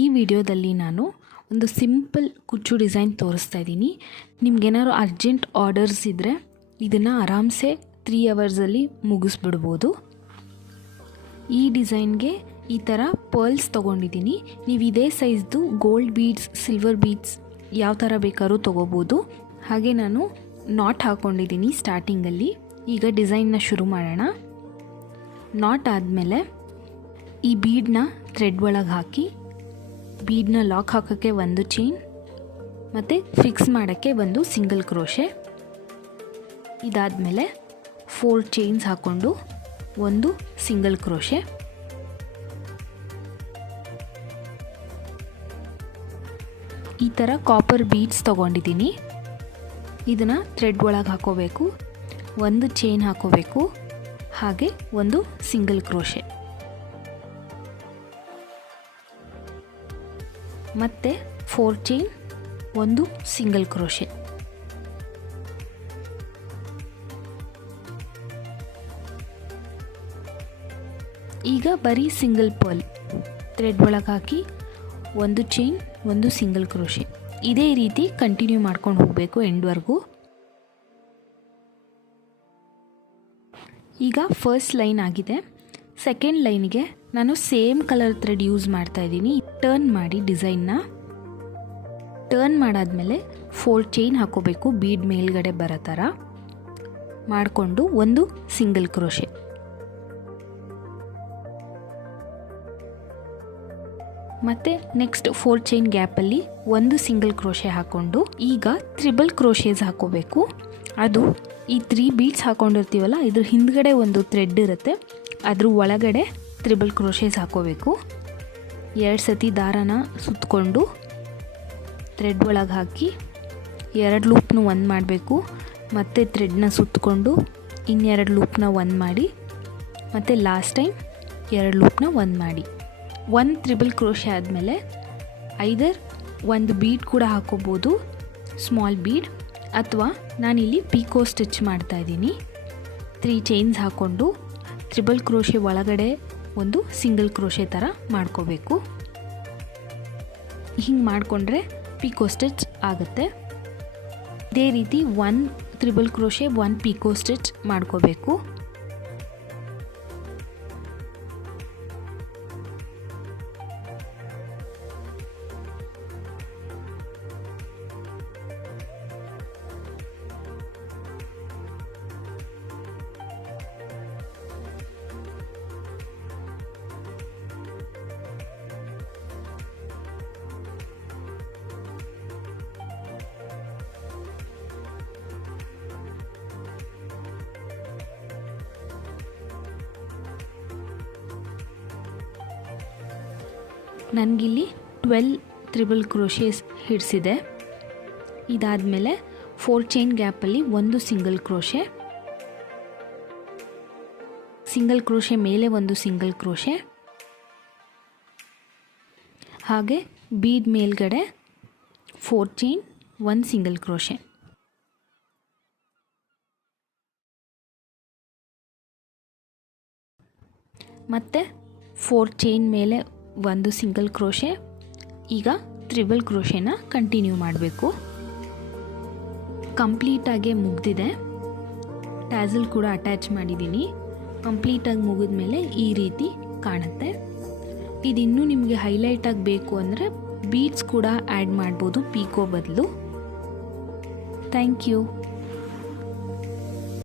ಈ ವಿಡಿಯೋದಲ್ಲಿ ನಾನು ಒಂದು ಸಿಂಪಲ್ ಕುಚ್ಚು ಡಿಸೈನ್ ತೋರಿಸ್ತಾ ಇದ್ದೀನಿ. ನಿಮ್ಗೇನಾದ್ರು ಅರ್ಜೆಂಟ್ ಆರ್ಡರ್ಸ್ ಇದ್ದರೆ ಇದನ್ನು ಆರಾಮ್ಸೆ 3 ಅವರ್ಸಲ್ಲಿ ಮುಗಿಸ್ಬಿಡ್ಬೋದು. ಈ ಡಿಸೈನ್ಗೆ ಈ ಥರ ಪರ್ಲ್ಸ್ ತೊಗೊಂಡಿದ್ದೀನಿ. ನೀವು ಇದೇ ಸೈಜ್ದು ಗೋಲ್ಡ್ ಬೀಡ್ಸ್, ಸಿಲ್ವರ್ ಬೀಡ್ಸ್ ಯಾವ ಥರ ಬೇಕಾದ್ರೂ ತೊಗೋಬೋದು. ಹಾಗೆ ನಾನು ನಾಟ್ ಹಾಕ್ಕೊಂಡಿದ್ದೀನಿ ಸ್ಟಾರ್ಟಿಂಗಲ್ಲಿ. ಈಗ ಡಿಸೈನ್ನ ಶುರು ಮಾಡೋಣ. ನಾಟ್ ಆದಮೇಲೆ ಈ ಬೀಡನ್ನ ಥ್ರೆಡ್ ಒಳಗೆ ಹಾಕಿ ಬೀಡನ್ನ ಲಾಕ್ ಹಾಕೋಕ್ಕೆ ಒಂದು ಚೈನ್ ಮತ್ತು ಫಿಕ್ಸ್ ಮಾಡೋಕ್ಕೆ ಒಂದು ಸಿಂಗಲ್ ಕ್ರೋಶೆ. ಇದಾದಮೇಲೆ 4 ಚೈನ್ಸ್ ಹಾಕ್ಕೊಂಡು ಒಂದು ಸಿಂಗಲ್ ಕ್ರೋಶೆ. ಈ ಥರ ಕಾಪರ್ ಬೀಡ್ಸ್ ತೊಗೊಂಡಿದ್ದೀನಿ. ಇದನ್ನು ಥ್ರೆಡ್ ಒಳಗೆ ಹಾಕೋಬೇಕು, ಒಂದು ಚೈನ್ ಹಾಕೋಬೇಕು, ಹಾಗೆ ಒಂದು ಸಿಂಗಲ್ ಕ್ರೋಶೆ. ಮತ್ತು 4 ಚೈನ್, ಒಂದು ಸಿಂಗಲ್ ಕ್ರೋಶೆ. ಈಗ ಬರೀ ಸಿಂಗಲ್ ಪರ್ಲ್ ಥ್ರೆಡ್ ಒಳಗೆ ಹಾಕಿ ಒಂದು ಚೈನ್, ಒಂದು ಸಿಂಗಲ್ ಕ್ರೋಶೆ. ಇದೇ ರೀತಿ ಕಂಟಿನ್ಯೂ ಮಾಡ್ಕೊಂಡು ಹೋಗಬೇಕು ಎಂಡ್ವರೆಗೂ. ಈಗ ಫಸ್ಟ್ ಲೈನ್ ಆಗಿದೆ. ಸೆಕೆಂಡ್ ಲೈನ್ಗೆ ನಾನು ಸೇಮ್ ಕಲರ್ ಥ್ರೆಡ್ ಯೂಸ್ ಮಾಡ್ತಾ ಇದ್ದೀನಿ. ಟರ್ನ್ ಮಾಡಿ ಡಿಸೈನ್ನ ಟರ್ನ್ ಮಾಡಾದಮೇಲೆ 4 ಚೈನ್ ಹಾಕೋಬೇಕು. ಬೀಡ್ ಮೇಲ್ಗಡೆ ಬರೋ ಥರ ಮಾಡಿಕೊಂಡು ಒಂದು ಸಿಂಗಲ್ ಕ್ರೋಶೆ. ಮತ್ತು ನೆಕ್ಸ್ಟ್ 4 ಚೈನ್ ಗ್ಯಾಪಲ್ಲಿ ಒಂದು ಸಿಂಗಲ್ ಕ್ರೋಶೆ ಹಾಕ್ಕೊಂಡು ಈಗ ತ್ರಿಬಲ್ ಕ್ರೋಶೇಸ್ ಹಾಕೋಬೇಕು. ಅದು ಈ 3 ಬೀಡ್ಸ್ ಹಾಕ್ಕೊಂಡಿರ್ತೀವಲ್ಲ, ಇದ್ರ ಹಿಂದ್ಗಡೆ ಒಂದು ಥ್ರೆಡ್ ಇರುತ್ತೆ, ಅದ್ರ ಒಳಗಡೆ ತ್ರಿಬಲ್ ಕ್ರೋಶೇಸ್ ಹಾಕೋಬೇಕು. 2 ಸತಿ ದಾರನ ಸುತ್ತಕೊಂಡು ಥ್ರೆಡ್ ಒಳಗೆ ಹಾಕಿ 2 ಲೂಪ್ನು ಒಂದು ಮಾಡಬೇಕು. ಮತ್ತು ಥ್ರೆಡ್ನ ಸುತ್ತಕೊಂಡು ಇನ್ನೆರಡು ಲೂಪ್ನ ಒಂದು ಮಾಡಿ, ಮತ್ತು ಲಾಸ್ಟ್ ಟೈಮ್ 2 ಲೂಪ್ನ ಒಂದು ಮಾಡಿ. 1 ತ್ರಿಬಲ್ ಕ್ರೋಶೆ ಆದಮೇಲೆ ಐದರ್ ಒಂದು ಬೀಡ್ ಕೂಡ ಹಾಕೋಬೋದು, ಸ್ಮಾಲ್ ಬೀಡ್, ಅಥವಾ ನಾನಿಲ್ಲಿ ಪೀಕೋ ಸ್ಟಿಚ್ ಮಾಡ್ತಾಯಿದ್ದೀನಿ. 3 ಚೈನ್ಸ್ ಹಾಕ್ಕೊಂಡು ತ್ರಿಬಲ್ ಕ್ರೋಶೆ ಒಳಗಡೆ ಒಂದು ಸಿಂಗಲ್ ಕ್ರೋಶೆ ಥರ ಮಾಡ್ಕೋಬೇಕು. ಹಿಂಗೆ ಮಾಡಿಕೊಂಡ್ರೆ ಪೀಕೋ ಸ್ಟಿಚ್ ಆಗುತ್ತೆ. ಇದೇ ರೀತಿ 1 ತ್ರಿಬಲ್ ಕ್ರೋಶೆ 1 ಪೀಕೋ ಸ್ಟಿಚ್ ಮಾಡ್ಕೋಬೇಕು. ನನಗಿಲ್ಲಿ 12 ತ್ರಿಬಲ್ ಕ್ರೋಶೇಸ್ ಹಿಡಿಸಿದೆ. ಇದಾದಮೇಲೆ 4 ಚೈನ್ ಗ್ಯಾಪಲ್ಲಿ ಒಂದು ಸಿಂಗಲ್ ಕ್ರೋಶೆ, ಸಿಂಗಲ್ ಕ್ರೋಶೆ ಮೇಲೆ ಒಂದು ಸಿಂಗಲ್ ಕ್ರೋಶೆ, ಹಾಗೆ ಬೀಡ್ ಮೇಲ್ಗಡೆ 4 ಚೈನ್ 1 ಸಿಂಗಲ್ ಕ್ರೋಶೆ. ಮತ್ತು 4 ಚೈನ್ ಮೇಲೆ ಒಂದು ಸಿಂಗಲ್ ಕ್ರೋಶೆ. ಈಗ ತ್ರಿಬಲ್ ಕ್ರೋಶೆನ ಕಂಟಿನ್ಯೂ ಮಾಡಬೇಕು. ಕಂಪ್ಲೀಟಾಗಿ ಮುಗಿದಿದೆ. ಟ್ಯಾಸಲ್ ಕೂಡ ಅಟ್ಯಾಚ್ ಮಾಡಿದ್ದೀನಿ. ಕಂಪ್ಲೀಟಾಗಿ ಮುಗಿದ್ಮೇಲೆ ಈ ರೀತಿ ಕಾಣುತ್ತೆ. ಇದಿನ್ನೂ ನಿಮಗೆ ಹೈಲೈಟಾಗಿ ಬೇಕು ಅಂದರೆ ಬೀಡ್ಸ್ ಕೂಡ ಆ್ಯಡ್ ಮಾಡ್ಬೋದು ಪೀಕೋ ಬದಲು. Thank you.